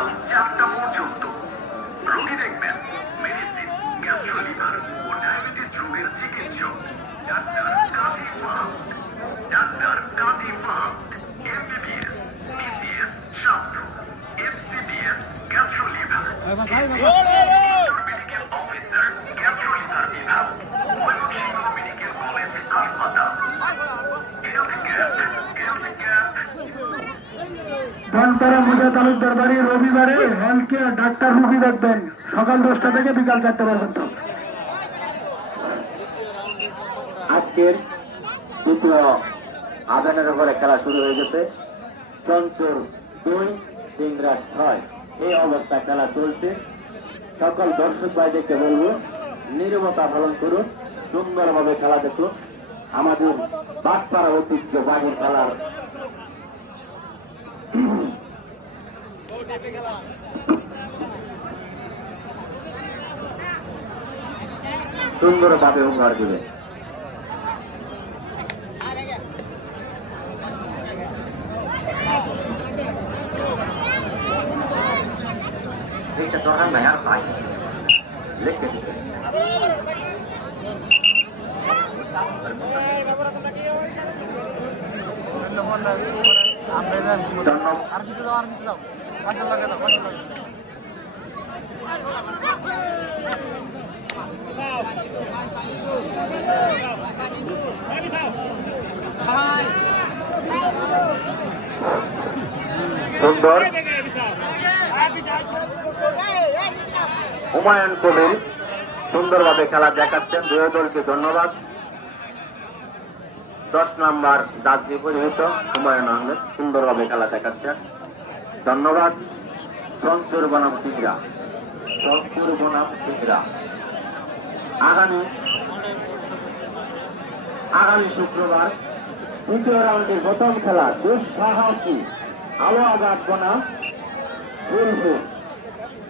বিকাল 4টা পর্যন্ত। রোগী দেখবেন মেডিসিন, গ্যাস্ট্রো লিভার ও ডায়াবেটিস রোগের চিকিৎসক ডাক্তার কাজী ফাহাদ। ডাক্তার কাজী ফাহাদ এমবিবিএস, বিসিএস ছাত্র, FCBS gastro liver, medical officer gastro liver বিভাগ, ময়মনসিংহ মেডিকেল কলেজ হাসপাতাল। ধনপাড়া মুজা তালুকদার বাড়ি রবিবারে হেলথ কেয়ার ডাক্তার রুগী দেখবেন সকাল 10টা থেকে বিকাল 4টা পর্যন্ত। আজকের দ্বিতীয় আদানের উপরে খেলা শুরু হয়ে গেছে। চঞ্চল 2, সিংরা 6 এই অবস্থা খেলা চলছে। সকল দর্শক ভাইদেরকে বলবো নীরবতা পালন করুন, সুন্দরভাবে খেলা দেখুন। আমাদের বাগপাড়া ঐতিহ্য বাগের খেলার সুন্দরভাবে উপহার দেবে। এটা দরকার নাই আর ভাই লিখে দিতে সুন্দর হুমায়ুন কবির সুন্দরভাবে খেলা দেখাচ্ছেন। দুই দলকে ধন্যবাদ। 10 নম্বর দাসজি পরিহিত হুমায়ুন আহমেদ সুন্দরভাবে খেলা দেখাচ্ছেন, ধন্যবাদ। শঙ্কুর বনাম সিংরা, শঙ্কুর বনাম সিংরা আগামী শুক্রবার তৃতীয় রাউন্ডের প্রথম খেলা দুঃসাহসী আলো আঘাত বনাম ফুলফুল।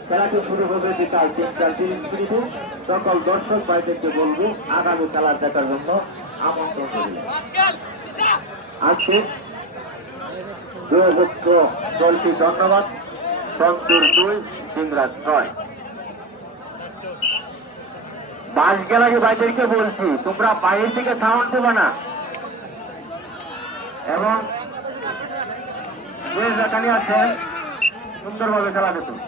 খেলাটি শুরু হবে বিকাল 3:30। সকল দর্শক ভাইদেরকে বলবো আগামী খেলা দেখার জন্য আমন্ত্রণ করি। আজকে দলটি ধন্যবাদ। শঙ্কুর 2, সিংরা 6। বাস গ্যালারি ভাইদেরকে বলছি তোমরা বাইরের থেকে সাউন্ড দেবে না এবং যে যেখানে আছেন সুন্দরভাবে খেলা দেখুন।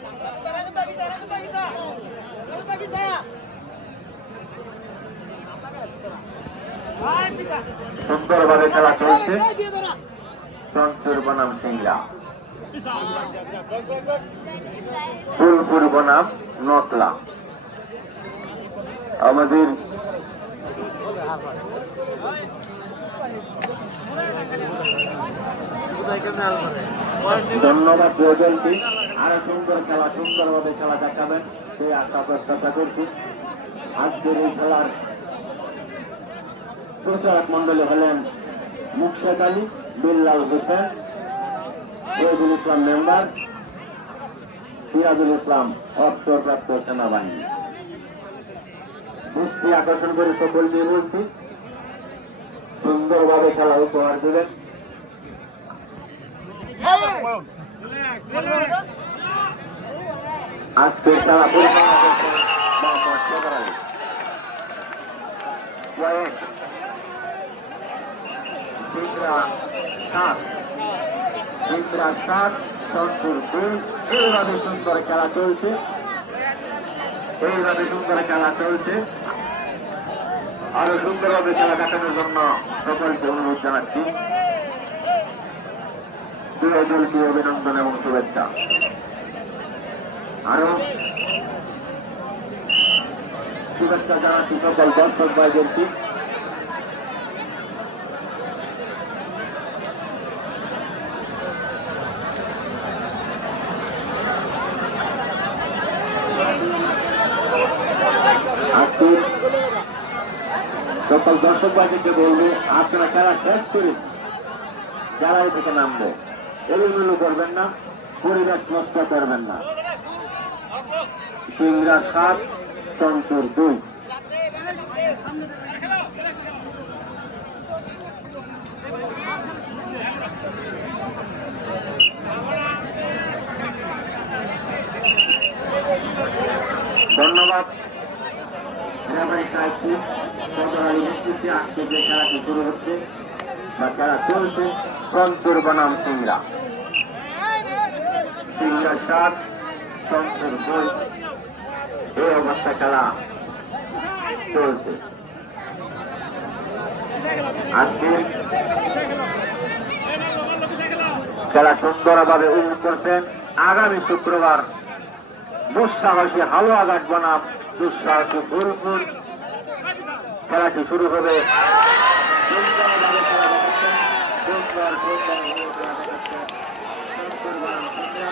সুন্দরভাবে খেলা চলছে। শঙ্কুর বনাম সিংরা, ফুলপুর বনাম নকলা। আমাদের ধন্যবাদ প্রয়োজনটি আরো সুন্দর খেলা সুন্দরভাবে খেলা দেখাবেন সেই আশা প্রত্যাশা করছি। আজকের এই খেলার প্রচারক মন্ডলী হলেন মুকশেদ আলী, বিল্লাল হোসেন, শহীদুল ইসলাম মেম্বার, সিরাজুল ইসলাম অবসরপ্রাপ্ত সেনাবাহিনী। দৃষ্টি আকর্ষণ করে সকল দিয়ে বলছি সুন্দরভাবে খেলা উপহার দেবেন। আজকের খেলা পরিচালনা করছেন মোহাম্মদ সদর আলী। সিংরা 7, শঙ্কুর 2। এইভাবে সুন্দর খেলা চলছে, আরো সুন্দরভাবে খেলা দেখানোর জন্য সকলকে অনুরোধ জানাচ্ছি। দুই দলকে অভিনন্দন এবং শুভেচ্ছা। আরো শুভেচ্ছা জানাচ্ছি সকল দর্শক ভাইদেরকে। সকল দর্শক ভাইদেরকে বলবো আপনারা খেলা শেষ করে গ্যালারি থেকে নামবে, এলোমেলো করবেন না, পরিবেশ নষ্ট করবেন না। সিংরা 7, শঙ্কুর 2। ধন্যবাদ রেফারি সাহেবকে। সদর আলী নেতৃত্বে আজকে যে খেলাটি শুরু হচ্ছে বা খেলা চলছে, চঞ্চুর বনাম সিংড়া। সিংড়া 7, চঞ্চুর 2। এই অবস্থা খেলা চলছে। আজকে খেলা সুন্দরভাবে উপভোগ করছেন। আগামী শুক্রবার দুঃসাহসী হালুয়াঘাট বনাম দুঃসাহসী ফুলপুর খেলাটি শুরু হবে। সুন্দরভাবে খেলা দেখাচ্ছেন। চঞ্চুর বনাম সিংড়া।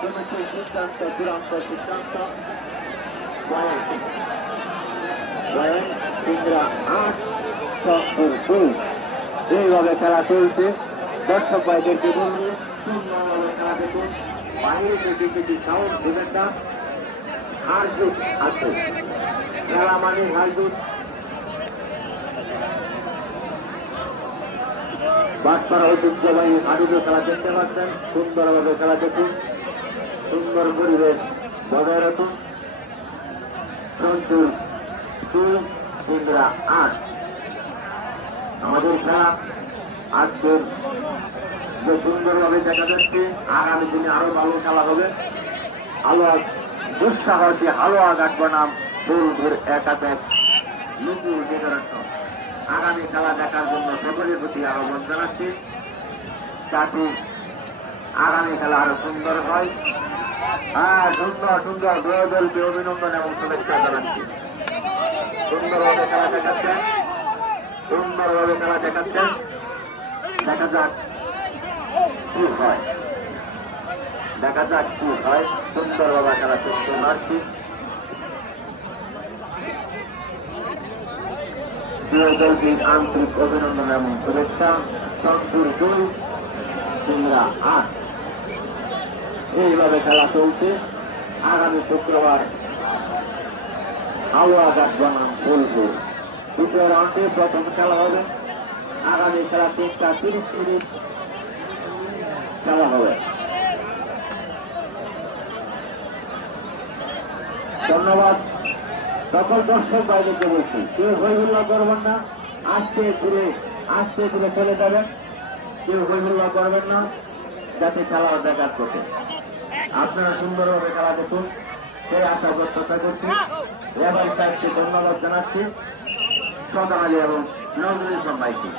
কমিটির সিদ্ধান্ত, চূড়ান্ত সিদ্ধান্ত সিংড়া 8, চঞ্চুর 2। এইভাবে খেলা চলছে। দর্শক ভাইদেরকে বলবে সুন্দরভাবে খেলা দেখুন। বাইরে থেকে কিছু সাউন্ড দেবেন না। হার জিত আছে, খেলা মানে হার জিত। বাটপাড়া ঐতিহ্যবাহী হাডুডু খেলা দেখতে পাচ্ছেন। সুন্দরভাবে খেলা দেখুন। সুন্দর পরিবেশ বজায় রাখুন। চঞ্চুর 2, সিংড়া 8। আমাদের খেলা আজকের যে সুন্দরভাবে দেখা যাচ্ছে, আগামী দিনে আরো ভালো খেলা হবে। দুঃসাহসী হালুয়াঘাট বনাম ফুলপুর একাদশ নতুন ফেডারেশন। আগামী খেলা দেখার জন্য সকলের প্রতি আহ্বান জানাচ্ছি, যাতে আগামী খেলা আরো সুন্দর হয়। সুন্দর সুন্দর দুই দলকে অভিনন্দন এবং শুভেচ্ছা জানাচ্ছি। সুন্দরভাবে খেলা দেখাচ্ছেন, সুন্দরভাবে খেলা দেখাচ্ছেন। দেখা যাক কি হয়, দেখা যাক কি হয়। সুন্দরভাবে খেলা চলতে পারছি। দুই দলকে আন্তরিক অভিনন্দন এবং শুভেচ্ছা। চঞ্চুর 2, সিংড়া 8। এইভাবে খেলা চলছে। আগামী শুক্রবার হালুয়াঘাট বনাম ফুলপুর। দ্বিতীয় রাউন্ডে প্রথম খেলা হবে। আগামী খেলা 3টা 30 মিনিট খেলা হবে। ধন্যবাদ সকল দর্শক ভাইদেরকে বলছি, কেউ হইহুল্লা করবেন না। আস্তে ধীরে চলে যাবেন। কেউ হইহুল্লা করবেন না, যাতে খেলা দেখার পথে আপনারা সুন্দরভাবে খেলা দেখুন, সেই আশা প্রত্যাশা করছি। রেফারি সাহেবকে ধন্যবাদ জানাচ্ছি, সদর আলী এবং নজরুল ইসলাম ভাইকে।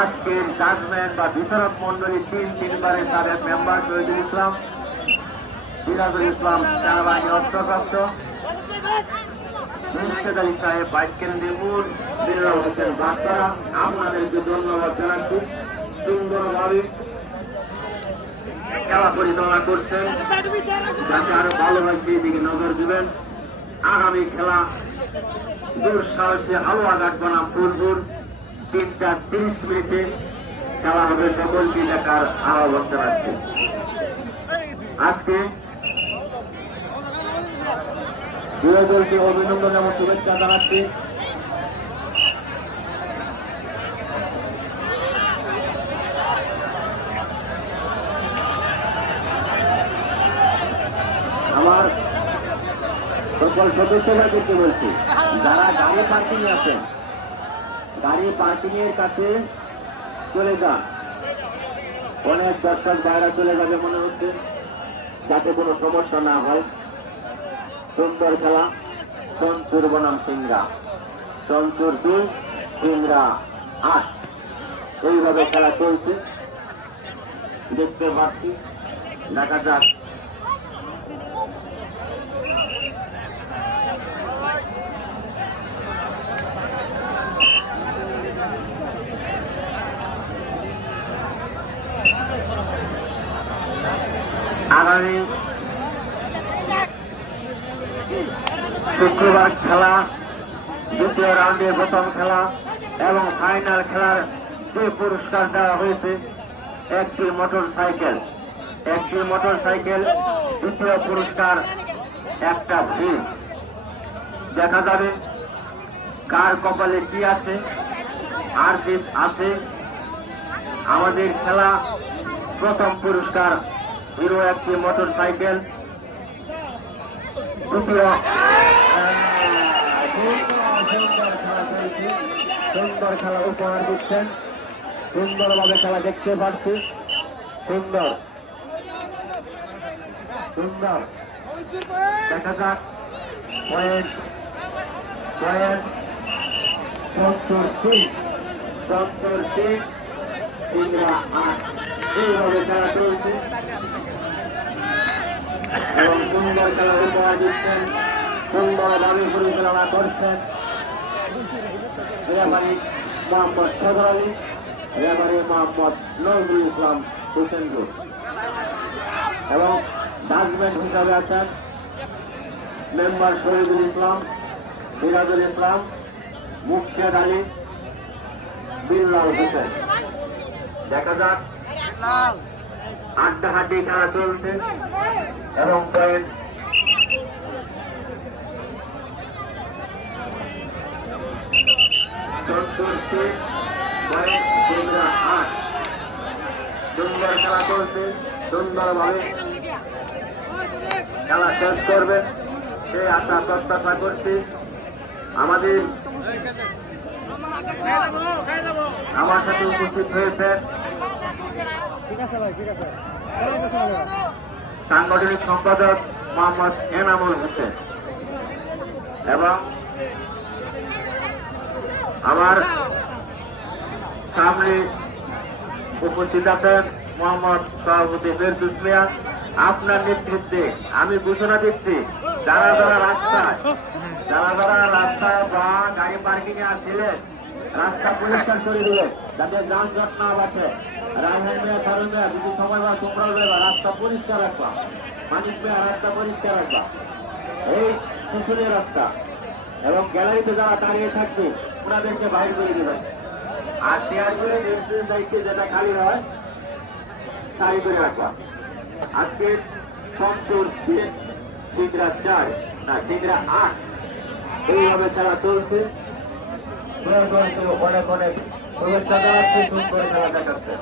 আজকের জাজমেন্ট বা বিচারক মন্ডলী 3 সাবেক মেম্বার শহীদুল ইসলাম, সিরাজুল ইসলাম সেনাবাহিনী অস্ত্রপ্রাপ্ত, মুর্শেদ আলী সাহেব ভাইস কেন্দ্রীয় মূল, বিল্লাল হোসেন বাটপাড়া। আপনাদেরকে ধন্যবাদ জানাচ্ছি। সুন্দরভাবে খেলা পরিচালনা করছেন, যাতে আরো ভালো হয় সেই দিকে নজর দিবেন। আগামী খেলা দুঃসাহসী হালুয়াঘাট বনাম ফুলপুর। 3টা 30 মিনিটে খেলা হবে। সকলকে দেখার আহ্বান জানাচ্ছি। আজকে দুই দলকে অভিনন্দন এবং শুভেচ্ছা জানাচ্ছি। আমার সকল সদস্যদেরকে বলছি, যারা গাড়ি পার্কিং আছেন, গাড়ি পার্কিং এর কাছে চলে যান। অনেক দর্শক বাইরে চলে যাবে মনে হচ্ছে, যাতে কোনো সমস্যা না হয়। সুন্দর খেলা। চঞ্চুর বনাম সিংড়া। চঞ্চুর 2, সিংড়া 8। এইভাবে খেলা চলছে, দেখতে পাচ্ছি। দেখা যাক আগামী শুক্রবার খেলা, দ্বিতীয় রাউন্ডে প্রথম খেলা এবং ফাইনাল খেলার যে পুরস্কার দেওয়া হয়েছে, একটি মোটরসাইকেল। দ্বিতীয় পুরস্কার একটা ফ্রিজ। দেখা যাবে কার কপালে কি আছে, আর জিত আছে। আমাদের খেলা প্রথম পুরস্কার হিরো একটি মোটর সাইকেল। দ্বিতীয় সুন্দর খেলা উপহার দিচ্ছেন, সুন্দরভাবে খেলা দেখতে পাচ্ছি, সুন্দর সুন্দর। দেখা যাক পয়েন্ট পয়েন্ট 70 ইন্দ্রা 8 এইভাবে খেলা চলছে এবং সুন্দর খেলা উপহার দিচ্ছেন, সুন্দরভাবে পরিচালনা করছেন রেফারি মোহাম্মদ সদর আলী, রেফারি মোহাম্মদ নজরুল ইসলাম হুসেনপুর এবং ডাস্টম্যান হিসাবে আছেন মেম্বার শহীদুল ইসলাম, সিরাজুল ইসলাম, মুর্শেদ আলী, বিল্লাল হোসেন। দেখা যাক আড্ডাহাড্ডি খেলা চলছে এবং পয়েন্ট সুন্দর খেলা চলছে, সুন্দরভাবে খেলা শেষ করবে সে আশা প্রত্যাশা করছি। আমার সাথে উপস্থিত হয়েছে সাংগঠনিক সম্পাদক মোহাম্মদ এনামুল হোসেন এবং আমার সামনে উপস্থিত আছেন মোহাম্মদ সভাপতি ফেরদৌস মিয়া। আপনার নেতৃত্বে আমি ঘোষণা দিচ্ছি, যারা যারা রাস্তায় বা গাড়ি পার্কিং এ আসছিলেন রাস্তা পরিষ্কার করে দিলেন যাতে যানজট না বাসে। রাজধানী মেয়া, সারুল মেয়া, যদি সময় বা তোমরা দেবা রাস্তা পরিষ্কার রাখবা, মানিক মেয়া রাস্তা পরিষ্কার রাখবা, এই কুকুরের রাস্তা এবং গ্যালারিতে যারা দাঁড়িয়ে থাকবে ওনাদেরকে বাইরে করে দেবেন। আর শেয়ার করে দায়িত্বে যেটা খালি হয় সারি করে রাখবা। আজকে সন্তোর সিংড়া 4 না সিংড়া 8 এইভাবে খেলা চলছে। অনেক অনেক শুভেচ্ছা জানাচ্ছি, সুন্দর খেলা দেখাচ্ছে।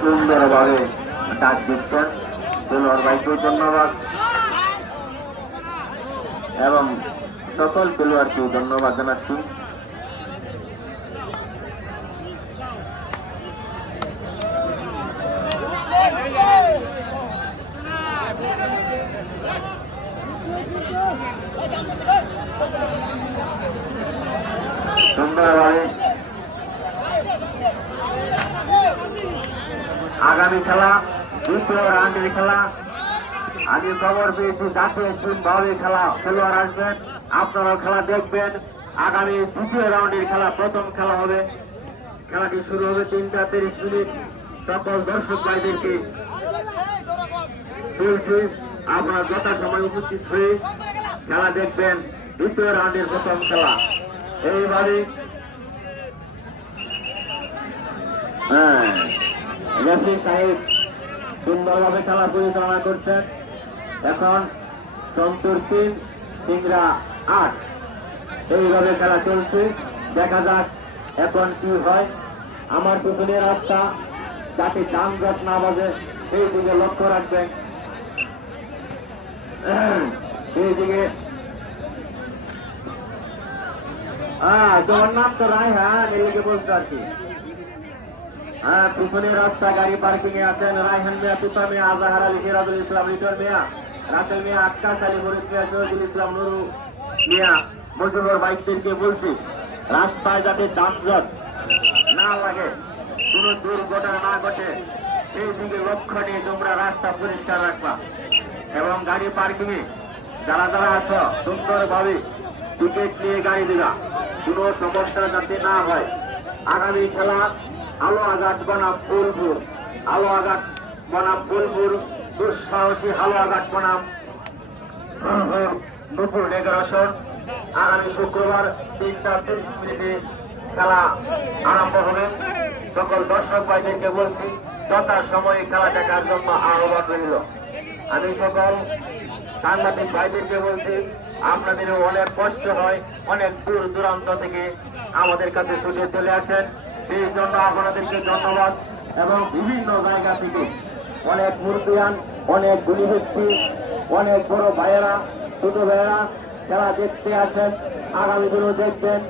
সুন্দরভাবে ডাক দিচ্ছেন খেলোয়াড় ভাইকে ধন্যবাদ এবং সকল খেলোয়াড়কে ধন্যবাদ জানাচ্ছি। সুন্দরভাবে আগামী খেলা দ্বিতীয় রাউন্ডের খেলা। আমি খবর পেয়েছি জাতীয় ভাবে খেলা খেলোয়াড় আসবেন, আপনারাও খেলা দেখবেন। আগামী দ্বিতীয় রাউন্ডের খেলা প্রথম খেলা হবে। খেলাটি শুরু হবে 3টা 30 মিনিট। সকল দর্শক ভাইদেরকে বলছি আপনারা যথাসময় উপস্থিত হয়ে খেলা দেখবেন। দ্বিতীয় রাউন্ডের প্রথম খেলা এইভাবে রেফারি সাহেব সুন্দরভাবে খেলা পরিচালনা করছেন। এখন সন্তোর 3 সিংড়া 8 এইভাবে খেলা চলছে। দেখা যাক এখন কি হয়। আমার পিছনে রাস্তা যাতে যানজট না বাজে সেই দিকে লক্ষ্য রাখবেন। সেই দিকে তোমার নাম তো রায়হান, এদিকে বলতে আর কি। পিছনে রাস্তা গাড়ি পার্কিং এ আছেন রায়হান মিয়া, তুতা মিয়া, আজাহার আলী, সিরাজুল ইসলাম, রিটন মিয়া, রাসেল মিয়া, আক্কাস আলী, মরিদ মিয়া, শহীদুল ইসলাম, নুরু মিয়া, মজুমর বাইকদেরকে বলছি রাস্তায় যাতে যানজট না লাগে, কোন দুর্ঘটনা না ঘটে সেই দিকে লক্ষ্য নিয়ে তোমরা রাস্তা পরিষ্কার রাখবা এবং গাড়ি পার্কিং এ যারা যারা আছো সুন্দরভাবে টিকিট নিয়ে গাড়ি দিবা, কোন সমস্যা যাতে না হয়। আগামী খেলা আলো আঘাত বনাম ফুলপুর, আলো আঘাত বনাম ফুলপুর, দুঃসাহসী আলো আঘাত বনাম দুপুর 11 আগামী শুক্রবার 3টা 30 মিনিটে খেলা আরম্ভ হবে। সকল দর্শক ভাইদেরকে বলছি যথা সময়ে খেলা দেখার জন্য আহ্বান রইল। আমি সকল সাংবাদিক ভাইদেরকে বলছি আপনাদেরও অনেক কষ্ট হয়, অনেক দূর দূরান্ত থেকে আমাদের কাছে ছুটে চলে আসেন, সেই জন্য আপনাদেরকে ধন্যবাদ। এবং বিভিন্ন জায়গা থেকে অনেক মুরব্বিয়ান, অনেক গুণী ব্যক্তি, অনেক বড় ভাইয়েরা, ছোট ভাইয়েরা খেলা দেখতে আসেন, আগামী দিনও দেখবেন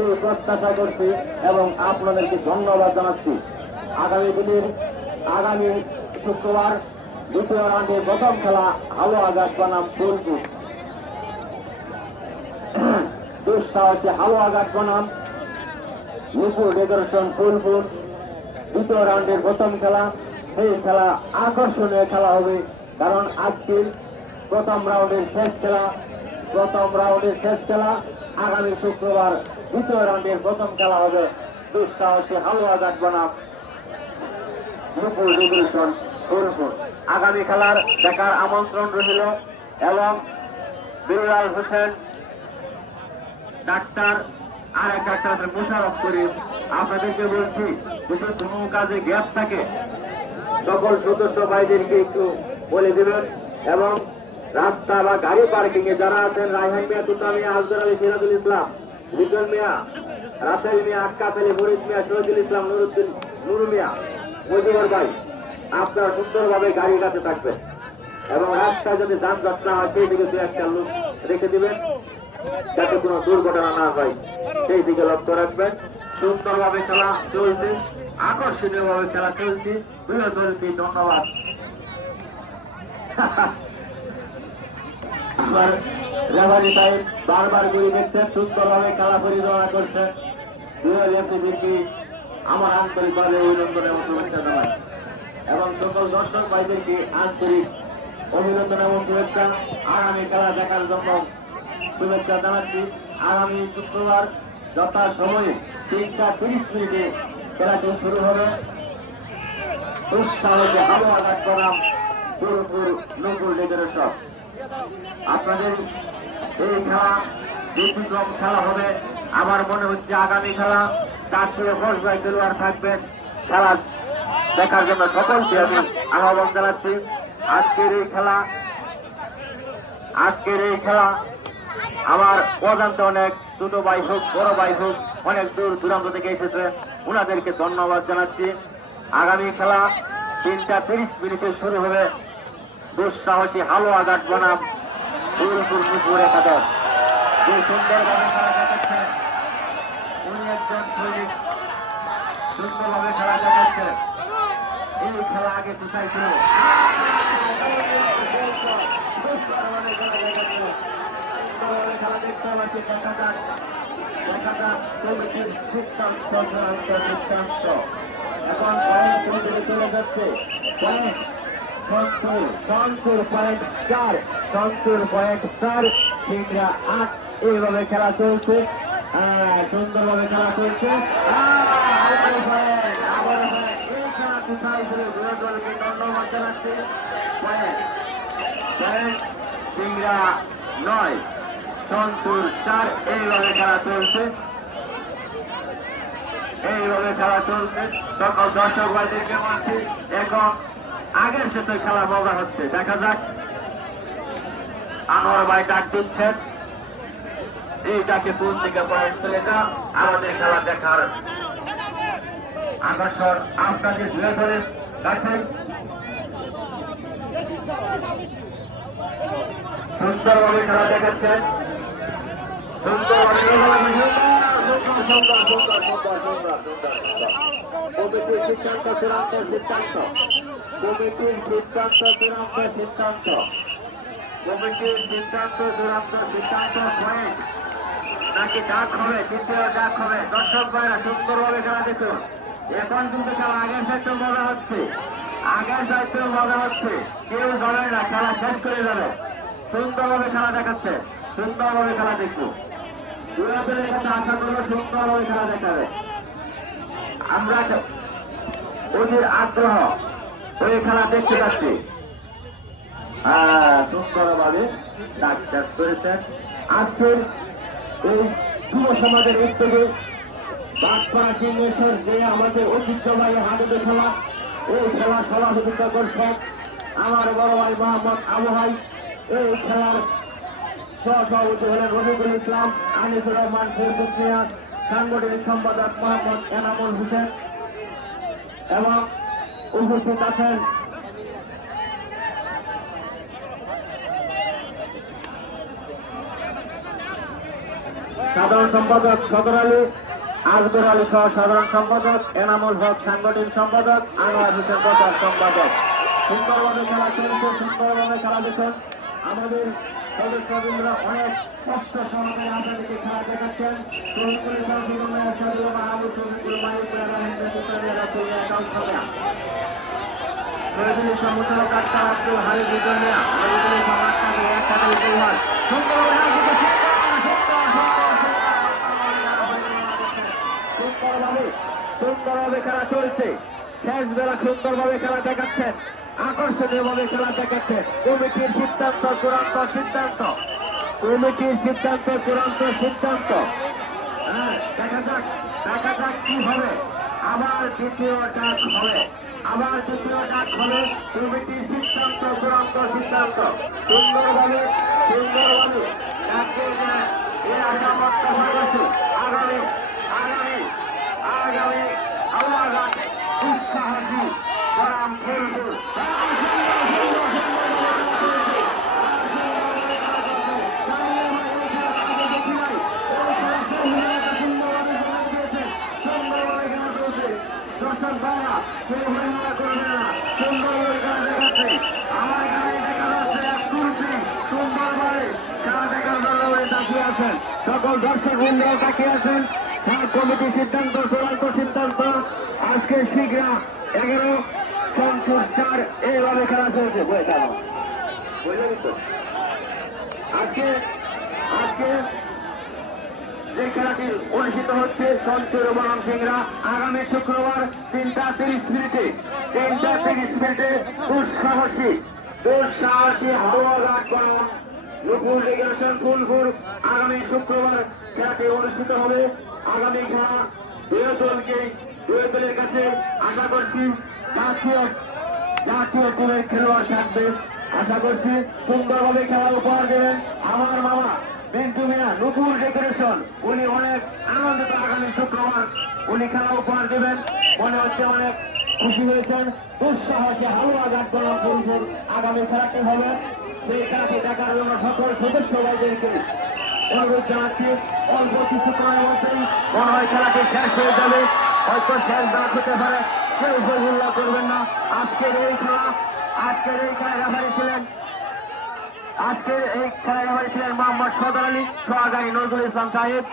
এই প্রত্যাশা করছি এবং আপনাদেরকে ধন্যবাদ জানাচ্ছি। আগামী শুক্রবার দ্বিতীয় রাউন্ডের প্রথম খেলা হালুয়া গাছ বনাম ফুলপুর। দুঃসাহসী হালুয়া গাছ বনাম নুপুর ডেকোরেশন ফুলপুর। দ্বিতীয় রাউন্ডের প্রথম খেলা, এই খেলা আকর্ষণীয় খেলা হবে, কারণ আজকের প্রথম রাউন্ডের শেষ খেলা আগামী শুক্রবার দ্বিতীয় রাউন্ডের প্রথম খেলা হবে দুঃসাহসী হালুয়া গাছ বনাম নুপুর ডেকোরেশন ফুলপুর। আগামী খেলার দেখার আমন্ত্রণ রইল এবং বিল্লাল হোসেন ডাক্তার আর এক ডাক্তার মোশারফ করিম আপনাদেরকে বলছি যদি কোনো কাজে গ্যাপ থাকে সকল সদস্য ভাইদেরকে একটু বলে দেবেন। এবং রাস্তা বা গাড়ি পার্কিং এ যারা আছেন রায়হান মিয়া, তুতা মিয়া, আজদর আলী, সিরাজুল ইসলাম, বিজন মিয়া, রাসেল মিয়া, আক্কাস আলী, ফরিদ মিয়া, শহীদুল ইসলাম, নুরুদ্দিন, নুরু মিয়া, মজিবর ভাই, আপনারা সুন্দরভাবে গাড়ির কাছে থাকবেন এবং রাস্তায় যদি যানজট না হয় সেই দিকে দু একটা লোক রেখে দিবেন যাতে কোনো দুর্ঘটনা না হয়, সেই দিকে লক্ষ্য রাখবেন। সুন্দরভাবে খেলা চলছে, আকর্ষণীয় ভাবে খেলা চলছে, চলছে। ধন্যবাদ। আমার রেফারি সাহেব বারবার করে দেখছেন, সুন্দরভাবে খেলা পরিচালনা করছেন। আমার আন্তরিকভাবে অভিনন্দন এবং শুভেচ্ছা জানাই এবং সকল দর্শক ভাইদেরকে আন্তরিক অভিনন্দন এবং শুভেচ্ছা। আগামী খেলা দেখার জন্য শুভেচ্ছা জানাচ্ছি। আগামী শুক্রবার যথা সময়ে 3:30 খেলাটি শুরু হবে। উৎসাহকে হালুয়া গাছ বনাম ফুলপুর নুপুর ডেকোরেশন। আপনাদের এই খেলা ব্যতিক্রম খেলা হবে। আমার মনে হচ্ছে আগামী খেলা 410 খেলোয়াড় থাকবেন। খেলা দেখার জন্য সকলকে আমি আহ্বান জানাচ্ছি। আজকের এই খেলা আমার অজান্তে অনেক ছোট ভাই হোক, বড় ভাই হোক, অনেক দূর দূরান্ত থেকে এসেছে, ওনাদেরকে ধন্যবাদ জানাচ্ছি। আগামী খেলা 3:30 শুরু হবে। দুঃসাহসী হালুয়া গাছ বনাম ফুলপুর নুপুর একাদশ। যে সুন্দরভাবে খেলা দেখাচ্ছে, উনি একজন সৈনিক, সুন্দরভাবে খেলা দেখাচ্ছে। এই খেলা আগে কোথায় ছিল? খেলা দেখতে পাচ্ছি। দেখা যাক কমিটির সিদ্ধান্ত এখন পয়েন্ট চলে যাচ্ছে। পয়েন্ট সিংরা 8। এইভাবে খেলা চলছে, সুন্দরভাবে খেলা চলছে। ধন্যবাদ জানাচ্ছি। সিংরা 9, সন্তুর 4। এইভাবে খেলা চলছে, সকল দর্শক ভাইদেরকে বলছি এখন আগের সাথে খেলা মজা হচ্ছে। দেখা যাক, আনোয়ার ভাই ডাক দিচ্ছেন, এইটাকে কোন দিকে পয়েন্ট চলে যা আমাদের খেলা দেখার আকর্ষণ আপনাদের ধরে কাছে। সুন্দরভাবে খেলা দেখাচ্ছেন, কমিটির সিদ্ধান্ত চূড়ান্ত সিদ্ধান্ত, কমিটির সিদ্ধান্ত চূড়ান্ত সিদ্ধান্ত, কমিটির সিদ্ধান্ত চূড়ান্ত সিদ্ধান্ত। পয়েন্ট নাকি ডাক হবে? দ্বিতীয় ডাক হবে। দর্শক ভাইরা সুন্দরভাবে খেলা দেখুন। এখন কিন্তু খেলা আগের সাথেও মজা হচ্ছে, কেউ যাবে না, খেলা শেষ করে যাবে। সুন্দরভাবে খেলা দেখাচ্ছে, সুন্দরভাবে খেলা দেখবো। দুরাদের কাছে আশা করবো সুন্দরভাবে খেলা দেখাবে। আমরা ওদের আগ্রহ ওই খেলা দেখতে পাচ্ছি। সুন্দরভাবে ডাক শেষ করেছেন। আজকের এই যুব সমাজের উদ্যোগে বাগপাড়া সিংহেশ্বর যে আমাদের ঐতিহ্যবাহী হাডুডু খেলা, এই খেলা সভাপতিত্ব করছেন আমার বড় ভাই মোহাম্মদ আবু ভাই। এই খেলার সহসভাপতি হলেন রফিকুল ইসলাম, আনিসুর রহমান, ফেরদৌস মিয়া, সাংগঠনিক সম্পাদক মোহাম্মদ এনামুল হোসেন এবং উপস্থিত আছেন সাধারণ সম্পাদক সদর আলী, আজগর আলী সহ সাধারণ সম্পাদক, এনামুল হক সাংগঠনিক সম্পাদক, আনোয়ার হোসেন প্রচার সম্পাদক। সুন্দরভাবে খেলা চলছে, সুন্দরভাবে খেলা দেখুন। আমাদের সদস্যবৃন্দরা অনেক কষ্ট সহকারে আপনাদেরকে খেলা দেখাচ্ছেন। শহীদুল ইসলাম সুগমায়া, শহীদুল মাহমুদ, শহীদুল মালিক, শহীদুল ইসলাম মুশারফ আক্তার, আব্দুল হারিস বিজয়া, শহীদুল ইসলাম আক্তার, একসাথে উপহার। সুন্দরভাবে খেলা চলছে, শেষ বেলা সুন্দরভাবে খেলা দেখাচ্ছেন, আকর্ষণীয় ভাবে খেলা দেখাচ্ছেন। কমিটির সিদ্ধান্ত চূড়ান্ত সিদ্ধান্ত, কমিটির সিদ্ধান্ত চূড়ান্ত সিদ্ধান্ত। হ্যাঁ, দেখা যাক কি হবে। আবার দ্বিতীয় ডাক হবে, আবার দ্বিতীয় ডাক হবে। কমিটির সিদ্ধান্ত চূড়ান্ত সিদ্ধান্ত। সুন্দরভাবে ডাকে এই আশা প্রত্যাশা করছে আগামী আবার উৎসাহী গরম ফুলফুল দর্শক ভাইরা কেউ হরিমালা করবে না, সুন্দরভাবে খেলা দেখাচ্ছে। আমার গাড়ি দেখা যাচ্ছে এক কুর্সি সুন্দরভাবে খেলা দেখার জন্য তাকিয়ে আছেন। সকল দর্শক বৃন্দরা তাকিয়ে আছেন। কমিটির সিদ্ধান্ত চূড়ান্ত সিদ্ধান্ত। আজকে শীঘ্র 11 সংসদ 4 এইভাবে খেলা চলছে। আজকে যে খেলাটি অনুষ্ঠিত হচ্ছে সঞ্চয় বনাম সিংড়া, আগামী শুক্রবার 3টা 30 মিনিটে দুঃসাহসী হাওয়া ঘাট বনাম নুপুর রেগুলেশন ফুলপুর। আগামী শুক্রবার খেলাটি অনুষ্ঠিত হবে। আগামী খেলা দুই দলের কাছে আশা করছি জাতীয় টিমের খেলোয়াড় থাকবে। আশা করছি সুন্দরভাবে খেলা উপহার দেবেন আমার মামা বিন্টু মিয়া, নুপুর ডেকোরেশন। উনি অনেক আনন্দিত, আগামী শুক্রবার উনি খেলা উপহার দেবেন। মনে হচ্ছে অনেক খুশি হয়েছেন। দুঃসাহসী হালুয়া ঘাট বনাম ফুলপুর আগামী খেলাটি হবে। সেই খেলাটি দেখার জন্য সকল সদস্য ভাইদেরকে অনুরোধ জানাচ্ছি। অল্প কিছুক্ষণের মধ্যেই মনে হয় খেলাটি শেষ হয়ে যাবে, হয়তো শেষ দাঁড় হতে পারে। কেউ উল্লাহ করবেন না। আজকের এই খেলায় রেফারি ছিলেন মোহাম্মদ সদর আলী, সোহাগারী নজরুল ইসলাম সাহেব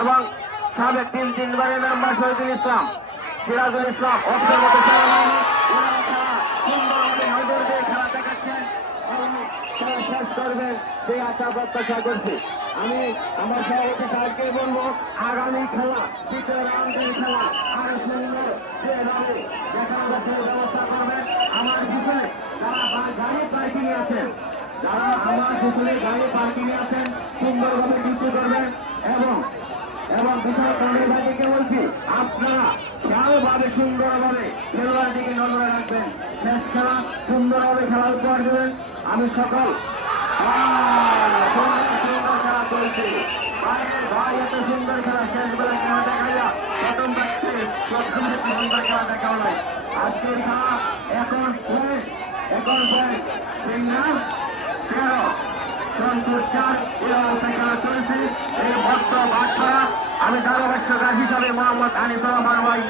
এবং সাবেক 3 মেম্বার শহীদুল ইসলাম, সিরাজুল ইসলাম, অক্ষর মতো সেনাবাহিনী। সুন্দরভাবে নজর দিয়ে খেলা দেখাচ্ছেন এবং শেষ করবেন সেই আশা প্রত্যাশা করছি। আমি আমার সভাপতি সাহেবকে বলবো আগামী খেলা, দ্বিতীয় রাউন্ডের খেলা আরো সুন্দর যেভাবে দেখানোর ব্যবস্থা করবেন। আমার পিছনে যারা গাড়ি পার্কিংয়ে আছেন, সুন্দরভাবে ডিউটি করবেন এবং বিশাল কর্মী ভাইকে বলছি আপনারা খেয়ালভাবে সুন্দরভাবে খেলোয়াড় দিকে নজরে রাখবেন। শেষ খেলা সুন্দরভাবে খেলা উপহার দেবেন। আমি সকল সুন্দর খেলা চলছে, ভাই এত সুন্দর খেলা শেষ বেলা খেলা দেখা যায় প্রথম সুন্দর খেলা দেখা হয়। আজকের খেলা এখন চলছে এই ভক্ত বাচ্চারা। আমি ধারাভাষ্যকার হিসাবে মোহাম্মদ আনিসুর রহমান ভাই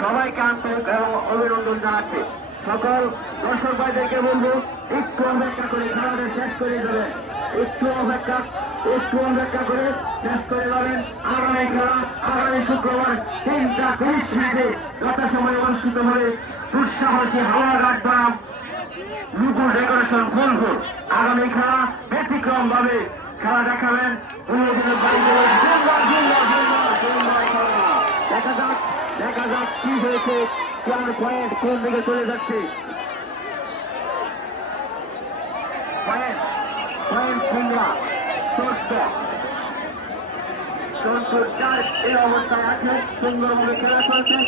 সবাইকে আন্তরিক এবং অভিনন্দন জানাচ্ছি। সকল দর্শক ভাইদেরকে বলবো একটু অপেক্ষা করে খেলাটা শেষ করে দেবেন, একটু অপেক্ষা করে শেষ করে যাবেন। আগামী খেলা আগামী শুক্রবার 3টা 30 মিনিটে যথাসময়ে অনুষ্ঠিত হবে। দুঃসাহসী হাওয়া ঘাট বনাম নুপুর ডেকোরেশন ফুলপুর। আগামী খেলা ব্যতিক্রম ভাবে খেলা দেখাবেন। দেখা যাক কি হয়েছে, 4 পয়েন্ট কোন দিকে চলে যাচ্ছে। পয়েন্ট সিংড়া 14, চঞ্চল 4 এই অবস্থায় আছে, সুন্দরভাবে খেলা চলছে।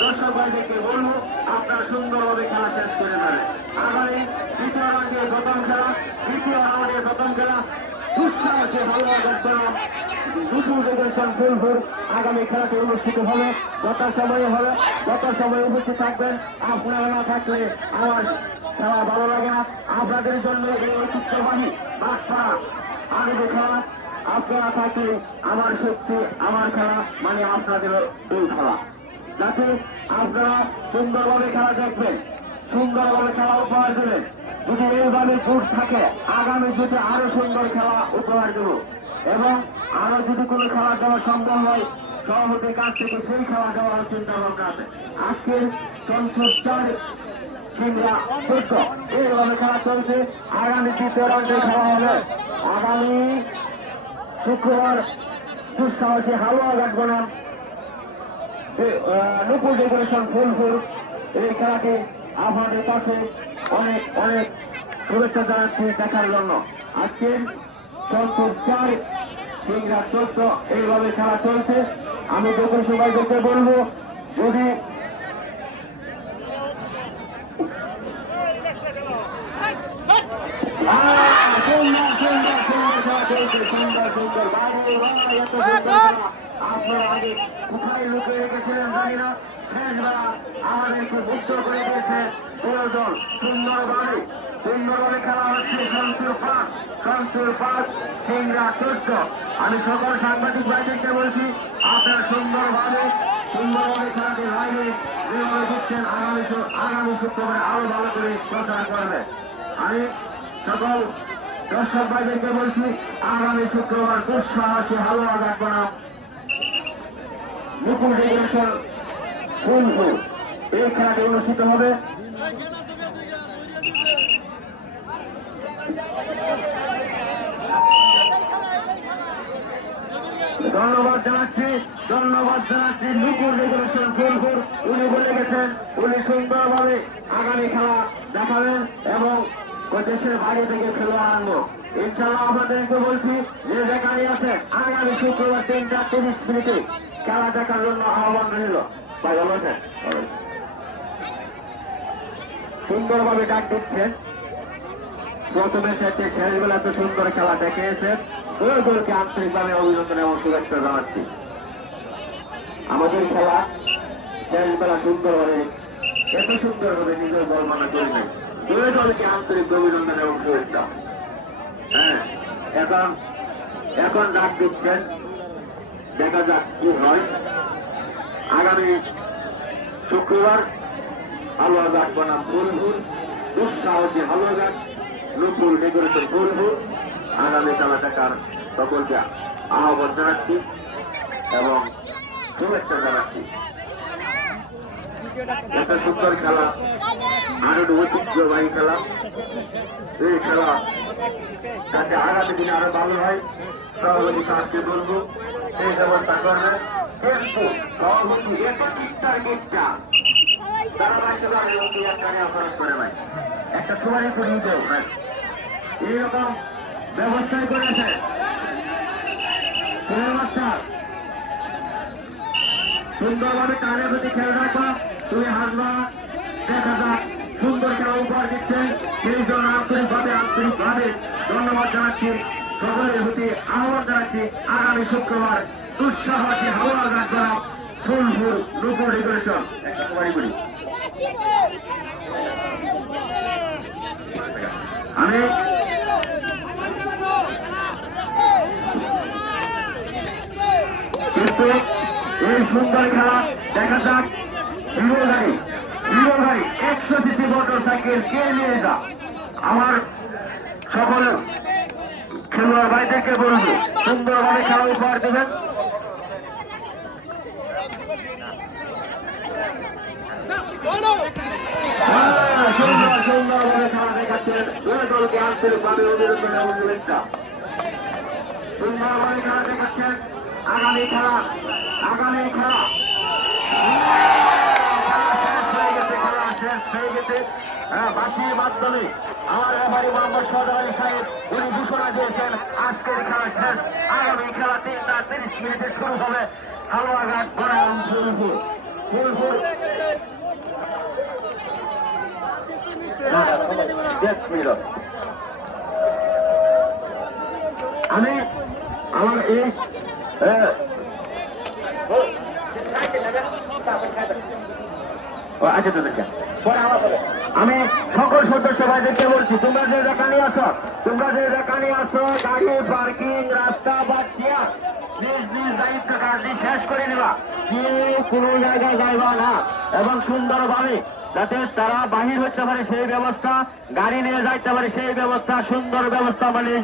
দর্শক ভাইদেরকে বলবো আপনারা সুন্দরভাবে খেলা শেষ করে দেবেন। আগামী দ্বিতীয় রাউন্ডের প্রথম খেলা, দুঃসাহসে ভালোবাসার জন্য ফুলপুর আগামী খেলাটি অনুষ্ঠিত হবে। যত সময় উপস্থিত থাকবেন। আপনারা না থাকলে আমার খেলা ভালো লাগে না। আপনাদের জন্য এই ঐতিহ্যবাহী বাচ্চারা আনন্দ খেলা, আপনারা থাকলে আমার শক্তি, আমার খেলা মানে আপনাদের এই খেলা, যাতে আপনারা সুন্দরভাবে খেলা দেখবেন, সুন্দরভাবে খেলা উপহার দেবেন। যদি এইভাবে জোর থাকে আগামী যুগে আরো সুন্দর খেলা উপহার দেব, এবং আরো যদি কোনো খেলা দেওয়া সম্ভব হয় সভাপতির কাছ থেকে সেই খেলা দেওয়ার চিন্তা ভাবনা আছে। আজকের চঞ্চল 4 সিংড়া 14 এইভাবে খেলা চলছে। আগামী দ্বিতীয় রাউন্ডে খেলা হবে আগামী শুক্রবার দুঃসাহসী হালুয়াঘাট বনাম নুপুর ডেকোরেশন ফুলপুর। এই খেলাটি আপনাদের কাছে অনেক অনেক শুভেচ্ছা জানাচ্ছি দেখার জন্য। আজকের চঞ্চল 4 সিংড়া 14 এইভাবে খেলা চলছে। আমি ডেকোরেশন ভাইদেরকে বলবো যদি আপনারা আগে কোথায় লুকিয়ে রেখেছিলেন জানি না, শেষবেলা আমাদেরকে মুক্ত করে দিয়েছে দল। সুন্দরভাবে খেলা হচ্ছে শমসুর 5 সিংড়া 14। আমি সকল সাংবাদিক ভাইদেরকে বলছি আপনারা সুন্দরভাবে খেলাটি লাইনে যেভাবে দিচ্ছেন আগামী শুক্রবারে আরো ভালো করে প্রচার করবেন। আমি সকল দর্শক ভাইদেরকে বলছি আগামী শুক্রবার দুঃসাহসী হালুয়াঘাট বনাম নুপুর ডেকোরেশন ফুলপুর এই খেলাটি অনুষ্ঠিত হবে। ধন্যবাদ জানাচ্ছি নুপুর ডেকোরেশন ফুলপুর। উনি বলে গেছেন উনি সুন্দরভাবে আগামী খেলা দেখাবেন এবং দেশের বাইরে থেকে খেলোয়াড় আনবো। ইনশাল্লাহ আপনাদেরকে বলছি যে যেখানে আছে আগামী শুক্রবার 3টা 30 মিনিটে খেলা দেখার জন্য আহ্বান রইল। ভাই ভালো আছেন? সুন্দরভাবে ডাক দিচ্ছেন। প্রথমে সেটে শেষ বেলাতে সুন্দর খেলা দেখিয়েছেন। ওই দলকে আন্তরিকভাবে অভিনন্দন এবং শুভেচ্ছা জানাচ্ছি। আমাদের খেলা শেষ বেলা সুন্দর হবে, এত সুন্দর হবে নিজের দল মনে করি নাই। দুই দলকে আন্তরিক অভিনন্দন এবং শুভেচ্ছা। হ্যাঁ, এখন ডাক দিচ্ছেন, দেখা যাক কি হয়। আগামী শুক্রবার হালুয়াঘাট বনাম ফুলপুর, দুঃসাহসী হালুয়াঘাট নুপুর ডেকোরেশন ফুলপুর আগামী খেলা দেখার সকলকে আহ্বান জানাচ্ছি এবং শুভেচ্ছা জানাচ্ছি। একটা সুন্দর খেলা, আরো ঐতিহ্যবাহী খেলা। এই খেলা যাতে আগামী দিনে আরো ভালো হয় সভাপতি সাহায্য বলবো সেই ব্যবস্থা করবে। কিন্তু সভাপতি এত চিন্তার গিটটা তারা একটা নেওয়া খরচ করে নাই, একটা সুপারি করিয়ে দেও এইরকম ব্যবস্থাই করেছে। সুন্দরভাবে তাদের প্রতি খেয়াল রাখবা, তুমি হাসবা। দেখা যাক সুন্দর খেলা উপহার দিচ্ছেন, সেই জন্য আন্তরিকভাবে ধন্যবাদ জানাচ্ছি। সকলের প্রতি আহ্বান জানাচ্ছি আগামী শুক্রবার দুঃসাহসী হালুয়াঘাট বনাম ফুলপুর নুপুর ডেকোরেশন। একটা সবাই করি আমি কিন্তু এই সুন্দর খেলা দেখা যাক। হিরো গাড়ি 100 সিসি মোটর সাইকেল কে নিয়ে যা। আমার সকল খেলোয়াড় ভাইদেরকে বলবো সুন্দরভাবে খেলা উপহার দেবেন। সুন্দরভাবে খেলা দেখাচ্ছেন, দুই দলকে আন্তরিকভাবে অভিনন্দন এবং শুভেচ্ছা। সুন্দরভাবে খেলা দেখাচ্ছেন। আগামী খেলা শেষ হয়ে গেছে। বাসির মাধ্যমে আমার রেফারি মোহাম্মদ সদর আলী সাহেব উনি ঘোষণা দিয়েছেন আজকের খেলা শেষ। আগামী খেলা 3টা 30 মিনিটে শুরু হবে হালুয়াঘাট বনাম ফুলপুর। ফুলপুর 10 মিনিট। আমি আমার এই আমি সকল সদস্য ভাইদেরকে বলছি, তোমরা যে যেখানে আসো, গাড়ি পার্কিং রাস্তা বা চেয়ার নিজ নিজ দায়িত্ব কাজটি শেষ করে নেবা, কেউ কোনো জায়গায় যাইবা না, এবং সুন্দরভাবে যাতে তারা বাহির হতে পারে সেই ব্যবস্থা, গাড়ি নিয়ে যাইতে পারে সেই ব্যবস্থা, সুন্দর ব্যবস্থা মানে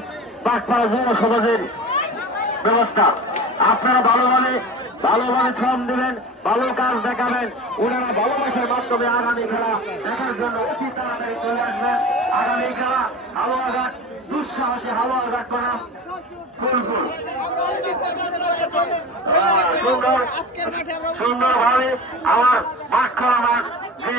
বাগপাড়া যুব সমাজের ব্যবস্থা। আপনারা ভালোভাবে শ্রম দেবেন, ভালো কাজ দেখাবেন, ওনারা ভালোবাসার মাধ্যমে আগামী খেলা দেখার জন্য অতি তাড়াতাড়ি চলে আসবেন। আগামী খেলা হালুয়াঘাট, দুঃসাহসী হালুয়াঘাট করা ফুলপুর সুন্দরভাবে আমার মাঠ খেলা যে